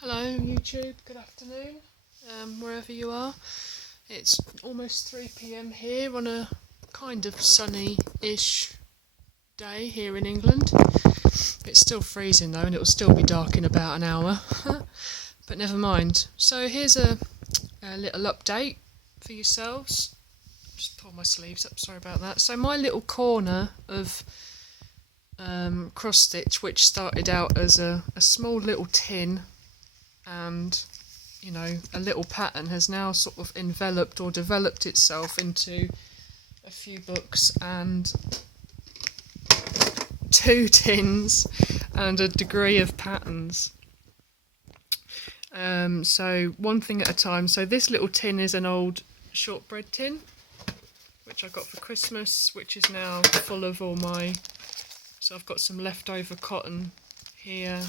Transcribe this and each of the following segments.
Hello YouTube, good afternoon, wherever you are. It's almost 3 p.m. here on a kind of sunny-ish day here in England. It's still freezing though, and it will still be dark in about an hour, but never mind. So here's a little update for yourselves. Just pull my sleeves up, sorry about that. So my little corner of cross stitch, which started out as a small little tin and a little pattern, has now sort of enveloped or developed itself into a few books and 2 tins and a degree of patterns. So one thing at a time. So this little tin is an old shortbread tin which I got for Christmas, which is now full of all my, so I've got some leftover cotton here,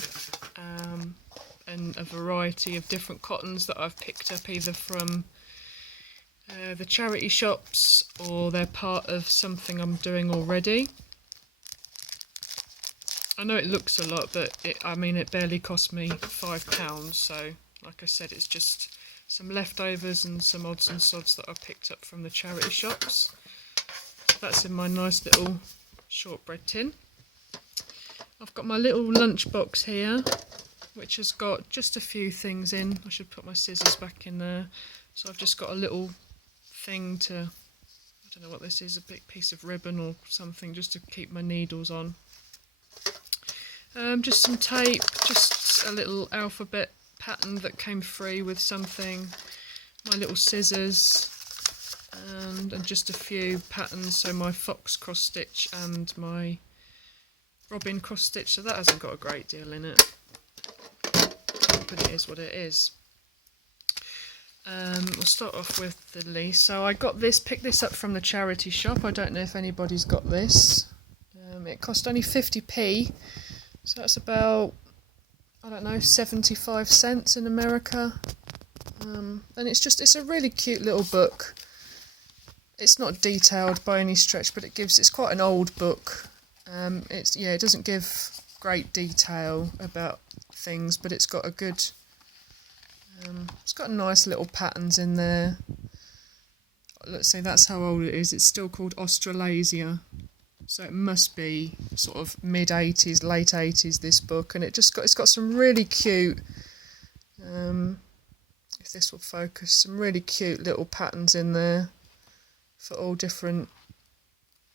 and a variety of different cottons that I've picked up either from the charity shops or they're part of something I'm doing already. I know it looks a lot, but it barely cost me £5, so like I said, it's just some leftovers and some odds and sods that I picked up from the charity shops. That's in my nice little shortbread tin. I've got my little lunch box here, which has got just a few things in. I should put my scissors back in there. So I've just got a little thing to, I don't know what this is, a big piece of ribbon or something, just to keep my needles on. Just some tape, just a little alphabet pattern that came free with something, my little scissors, and just a few patterns, so my fox cross stitch and my robin cross stitch, so that hasn't got a great deal in it. But it is what it is. We'll start off with the least. So I got this, picked this up from the charity shop. I don't know if anybody's got this. It cost only 50p, so that's about, I don't know, 75 cents in America. And it's a really cute little book. It's not detailed by any stretch, but it's quite an old book. It doesn't give great detail about things, but it's got a good, it's got nice little patterns in there. Let's say that's how old it is. It's still called Australasia, so it must be sort of mid-80s, late 80s, this book, and it's got some really cute, if this will focus, some really cute little patterns in there for all different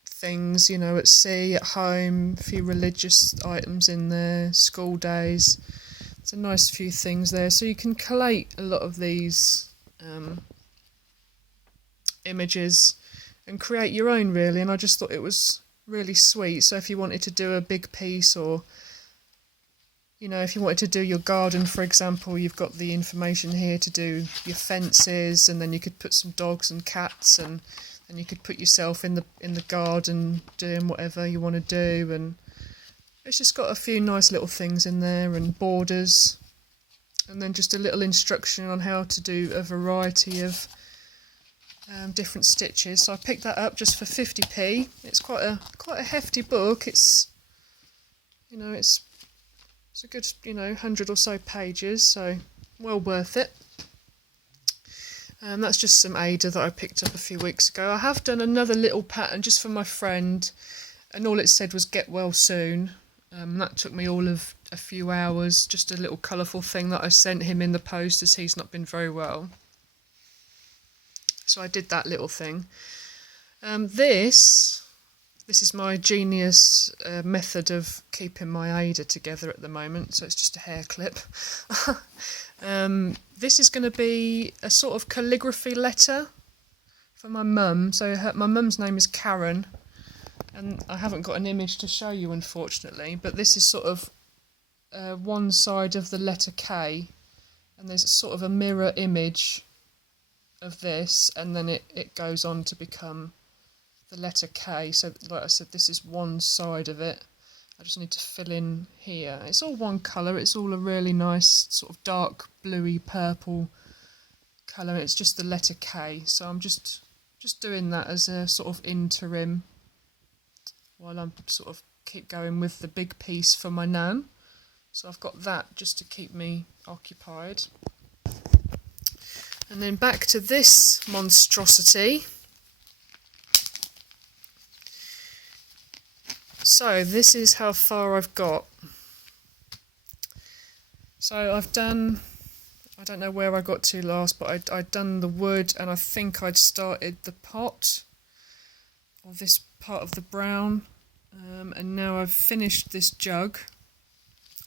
things, at sea, at home, a few religious items in there, school days. There's a nice few things there, so you can collate a lot of these images and create your own, really. And I just thought it was really sweet. So if you wanted to do a big piece, or if you wanted to do your garden, for example, you've got the information here to do your fences, and then you could put some dogs and cats, and you could put yourself in the garden doing whatever you want to do. And it's just got a few nice little things in there, and borders, and then just a little instruction on how to do a variety of different stitches. So I picked that up just for 50p. It's quite a hefty book. It's a good 100 or so pages, so well worth it. That's just some Ada that I picked up a few weeks ago. I have done another little pattern just for my friend, and all it said was "get well soon." That took me all of a few hours, just a little colourful thing that I sent him in the post, as he's not been very well. So I did that little thing. This is my genius method of keeping my Ada together at the moment, so it's just a hair clip. This is going to be a sort of calligraphy letter for my mum. So my mum's name is Karen, and I haven't got an image to show you, unfortunately, but this is sort of one side of the letter K, and there's sort of a mirror image of this, and then it goes on to become the letter K. So like I said, this is one side of it. I just need to fill in here. It's all one colour. It's all a really nice sort of dark bluey purple colour. It's just the letter K. So I'm just doing that as a sort of interim while I'm sort of keep going with the big piece for my nan. So I've got that just to keep me occupied. And then back to this monstrosity. So this is how far I've got. So I've done, I don't know where I got to last, but I'd done the wood, and I think I'd started the pot, or this part of the brown, and now I've finished this jug.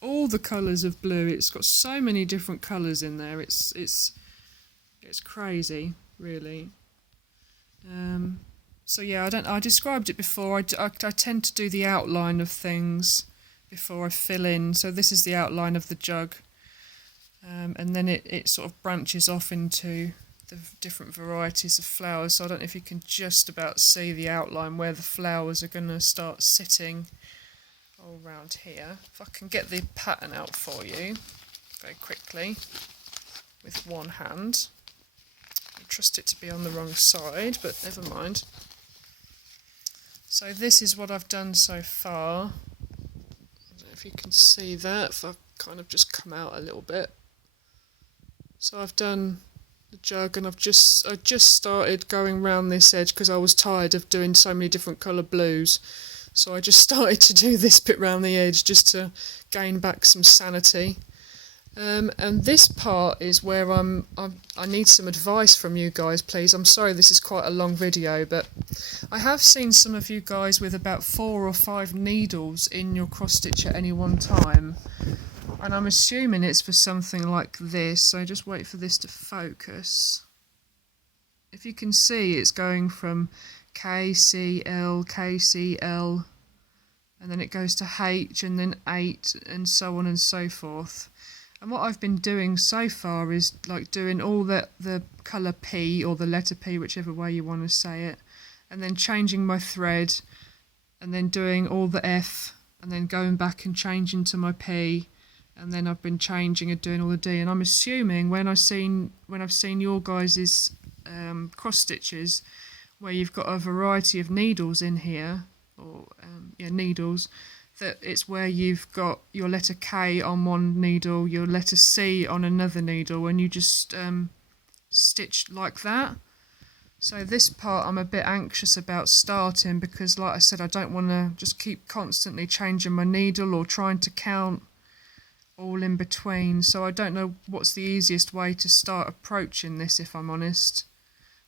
All the colours of blue, it's got so many different colours in there, it's crazy, really. So yeah, I described it before, I tend to do the outline of things before I fill in, so this is the outline of the jug. And then it sort of branches off into the different varieties of flowers. So I don't know if you can just about see the outline where the flowers are going to start sitting all around here. If I can get the pattern out for you very quickly with one hand. I trust it to be on the wrong side, but never mind. So this is what I've done so far. I don't know if you can see that, if I kind of just come out a little bit. So I've done the jug, and I just started going round this edge because I was tired of doing so many different colour blues. So I just started to do this bit round the edge just to gain back some sanity. And this part is where I need some advice from you guys, please. I'm sorry this is quite a long video, but I have seen some of you guys with about 4 or 5 needles in your cross stitch at any one time. And I'm assuming it's for something like this, so just wait for this to focus. If you can see, it's going from K, C, L, K, C, L, and then it goes to H, and then 8, and so on and so forth. And what I've been doing so far is like doing all the colour P, or the letter P, whichever way you want to say it, and then changing my thread, and then doing all the F, and then going back and changing to my P, and then I've been changing and doing all the D. And I'm assuming when I've seen your guys' cross stitches where you've got a variety of needles in here, or needles, that it's where you've got your letter K on one needle, your letter C on another needle, and you just stitch like that. So this part I'm a bit anxious about starting because, like I said, I don't want to just keep constantly changing my needle or trying to count all in between. So I don't know what's the easiest way to start approaching this, if I'm honest.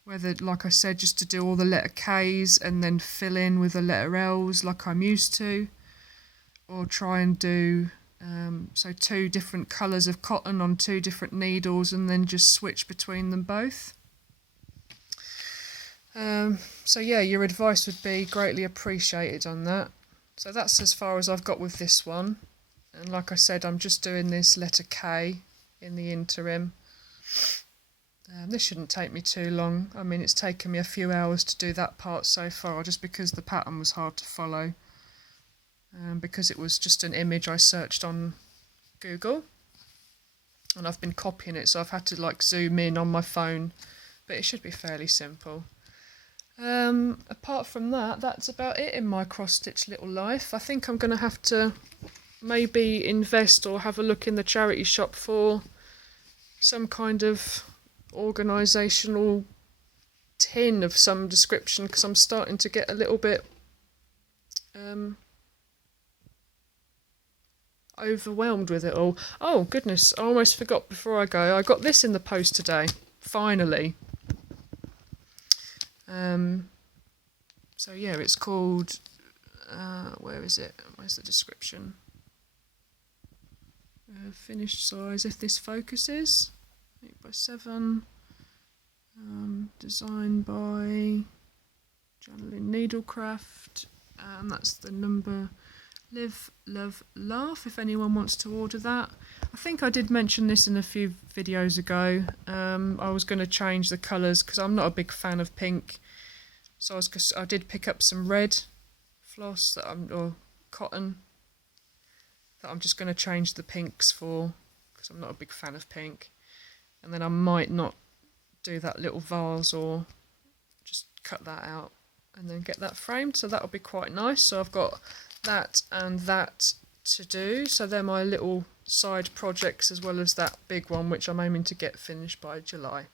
Whether, like I said, just to do all the letter K's and then fill in with the letter L's like I'm used to, or try and do so 2 different colours of cotton on 2 different needles and then just switch between them both. So yeah, your advice would be greatly appreciated on that. So that's as far as I've got with this one. And like I said, I'm just doing this letter K in the interim. This shouldn't take me too long. I mean, it's taken me a few hours to do that part so far, just because the pattern was hard to follow. Because it was just an image I searched on Google. And I've been copying it, so I've had to like zoom in on my phone. But it should be fairly simple. Apart from that, that's about it in my cross-stitch little life. I think I'm going to have to maybe invest or have a look in the charity shop for some kind of organisational tin of some description, because I'm starting to get a little bit overwhelmed with it all. Oh goodness, I almost forgot before I go. I got this in the post today, finally. So yeah, it's called, where is it? Where's the description? Finished size, if this focuses, 8x7, designed by Janelin Needlecraft, and that's the number Live, Love, Laugh, if anyone wants to order that. I think I did mention this in a few videos ago. I was going to change the colours because I'm not a big fan of pink, so I did pick up some red floss or cotton that I'm just going to change the pinks for, because I'm not a big fan of pink. And then I might not do that little vase, or just cut that out and then get that framed, so that'll be quite nice. So I've got that and that to do, so they're my little side projects as well as that big one, which I'm aiming to get finished by July.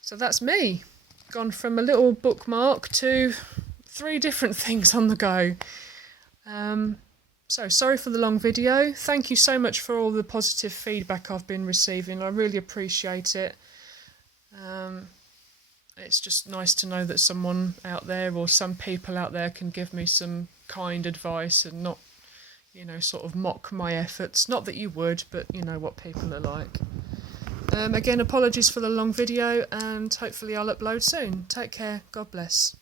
So that's me, gone from a little bookmark to 3 different things on the go. So sorry for the long video. Thank you so much for all the positive feedback I've been receiving. I really appreciate it. It's just nice to know that someone out there, or some people out there, can give me some kind advice and not, you know, sort of mock my efforts. Not that you would, but you know what people are like. Again, apologies for the long video, and hopefully I'll upload soon. Take care. God bless.